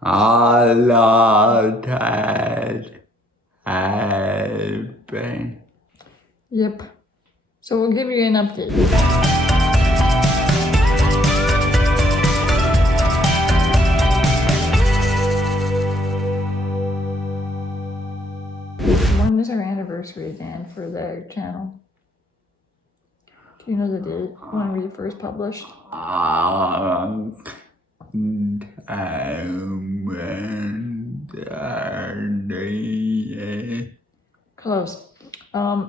A lot has happened. Yep. So we'll give you an update. When is our anniversary, Dan, for the channel? Do you know the date when we first published? Close.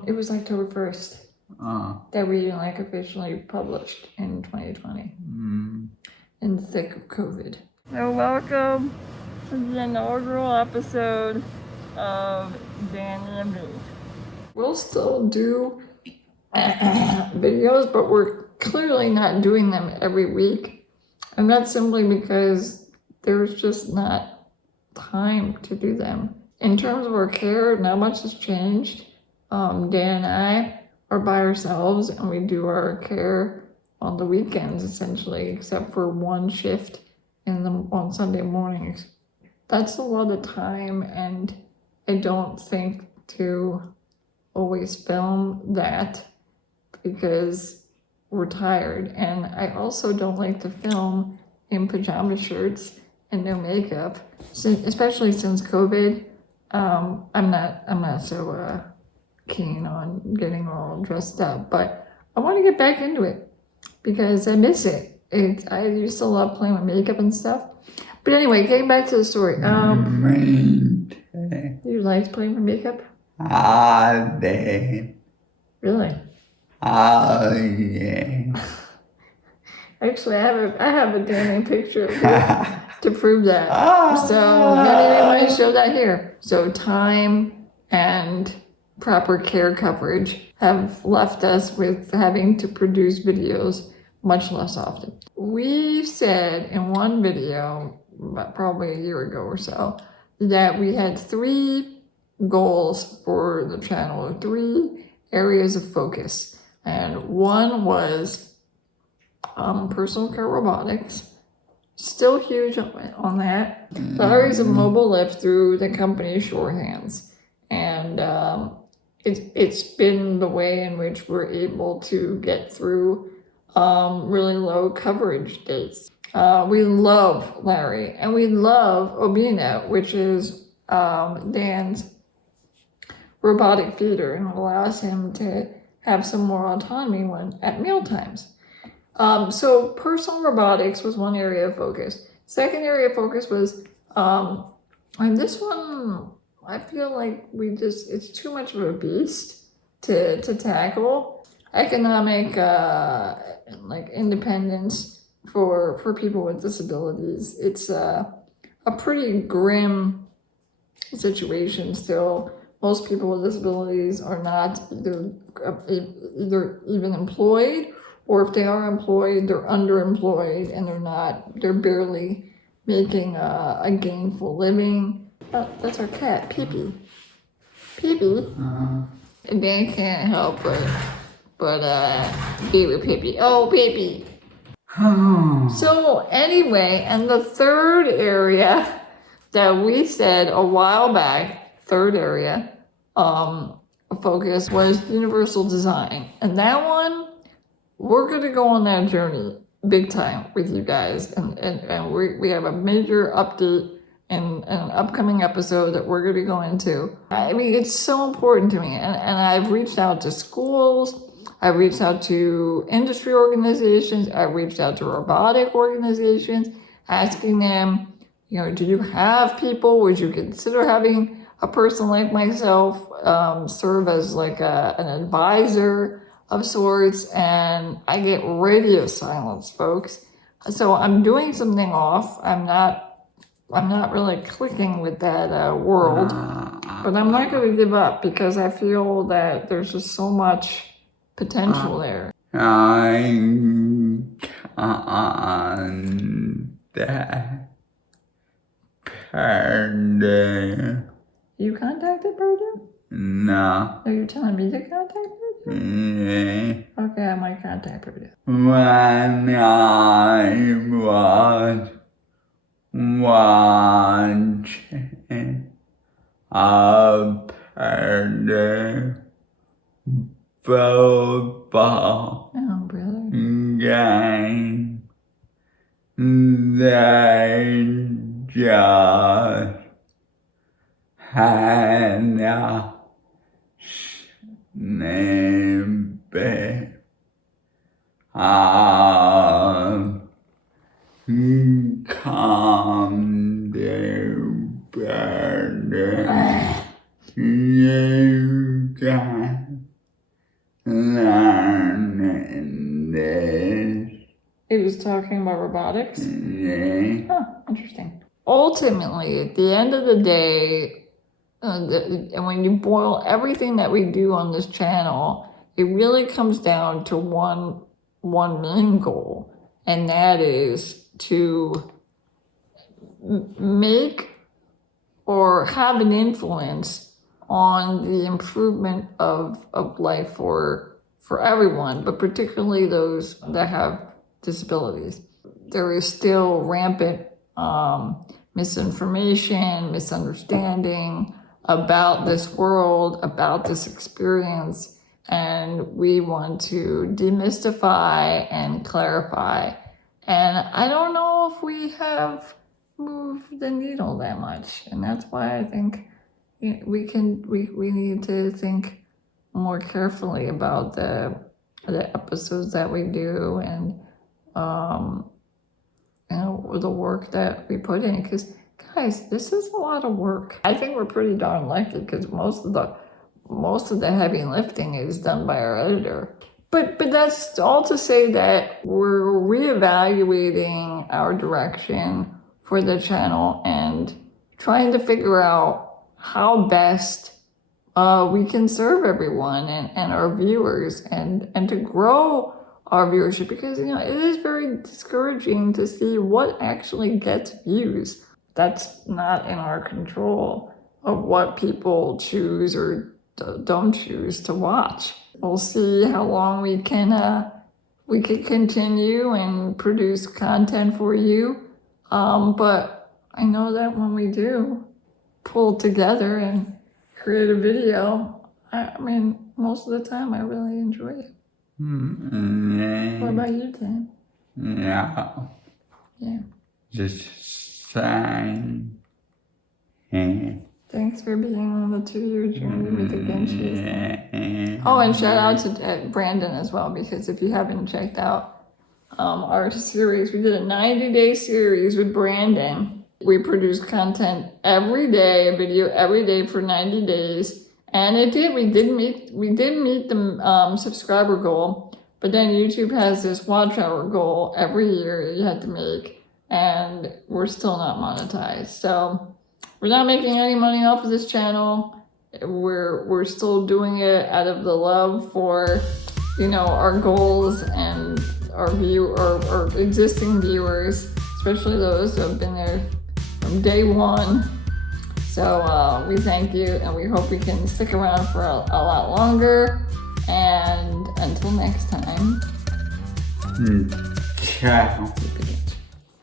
It was October 1st that we officially published in 2020. In the thick of COVID. So welcome to the inaugural episode of Danny and me. We'll still do videos, but we're clearly not doing them every week. And that's simply because there's just not time to do them. In terms of our care, not much has changed. Dan and I are by ourselves and we do our care on the weekends essentially, except for one shift on Sunday mornings. That's a lot of time, and I don't think to always film that because we're tired. And I also don't like to film in pajama shirts and no makeup, especially since COVID. I'm not so keen on getting all dressed up, but I want to get back into it because I miss it. I used to love playing with makeup and stuff. But anyway, getting back to the story. You liked playing with makeup? I did. Really? Oh, yeah. Actually, I have a damning picture of you to prove that. So maybe we might show that here. So time and proper care coverage have left us with having to produce videos much less often. We said in one video, probably a year ago or so, that we had 3 goals for the channel, 3 areas of focus. And one was personal care robotics, still huge on that. The areas of mobile lift through the company Shorehands. And it's been the way in which we're able to get through really low coverage dates. We love Larry and we love Obina, which is Dan's robotic feeder, and allows him to have some more autonomy at meal times. So personal robotics was one area of focus. Second area of focus was, and this one, I feel like it's too much of a beast to tackle. Economic, independence for people with disabilities. It's a pretty grim situation still. Most people with disabilities are not either even employed, or if they are employed, they're underemployed and they're barely making a gainful living. Oh, that's our cat, Pee-Pee. Pee-Pee. And Dan can't help but be with Pee-Pee. Oh, Pee-Pee. So anyway, and the third area that we said a while back, third area focus was universal design. And that one, we're going to go on that journey big time with you guys. And we have a major update in an upcoming episode that we're going to go into. I mean, it's so important to me. And I've reached out to schools. I've reached out to industry organizations. I've reached out to robotic organizations, asking them, do you have people? Would you consider having a person like myself serve as like an advisor of sorts? And I get radio silence, folks. So I'm doing something off. I'm not really clicking with that world, but I'm not going to give up because I feel that there's just so much potential there. I'm contacted. You contacted Virgin? No. Are you telling me to contact Virgin? Yeah. Okay, I might contact Virgin. When I was watching a pretty football Oh, brother. game. They just had a snippet of come to better. You can learn this. It was talking about robotics? Yeah. Huh, interesting. Ultimately, at the end of the day, and when you boil everything that we do on this channel, it really comes down to one main goal, and that is to make or have an influence on the improvement of life for everyone, but particularly those that have disabilities. There is still rampant misinformation, misunderstanding about this world, about this experience, and we want to demystify and clarify. And I don't know if we have moved the needle that much, and that's why I think we need to think more carefully about the episodes that we do, and the work that we put in, because guys, this is a lot of work. I think we're pretty darn lucky because most of the heavy lifting is done by our editor. But that's all to say that we're reevaluating our direction for the channel and trying to figure out how best we can serve everyone and our viewers and to grow our viewership, because it is very discouraging to see what actually gets views. That's not in our control of what people choose or don't choose to watch. We'll see how long we can continue and produce content for you. But I know that when we do pull together and create a video, I mean, most of the time I really enjoy it. Yeah. What about you, Tim? Yeah. Yeah. Just saying. Yeah. Thanks for being on the 2-year journey with the Ginchiest. Oh, and shout out to Brandon as well, because if you haven't checked out our series, we did a 90-day series with Brandon. We produced content every day, a video every day for 90 days. And we did meet the subscriber goal, but then YouTube has this watch hour goal every year that you have to make, and we're still not monetized. So we're not making any money off of this channel. We're still doing it out of the love for, our goals and our existing viewers, especially those who have been there from day one. So we thank you, and we hope we can stick around for a lot longer. And until next time, Ciao. keep it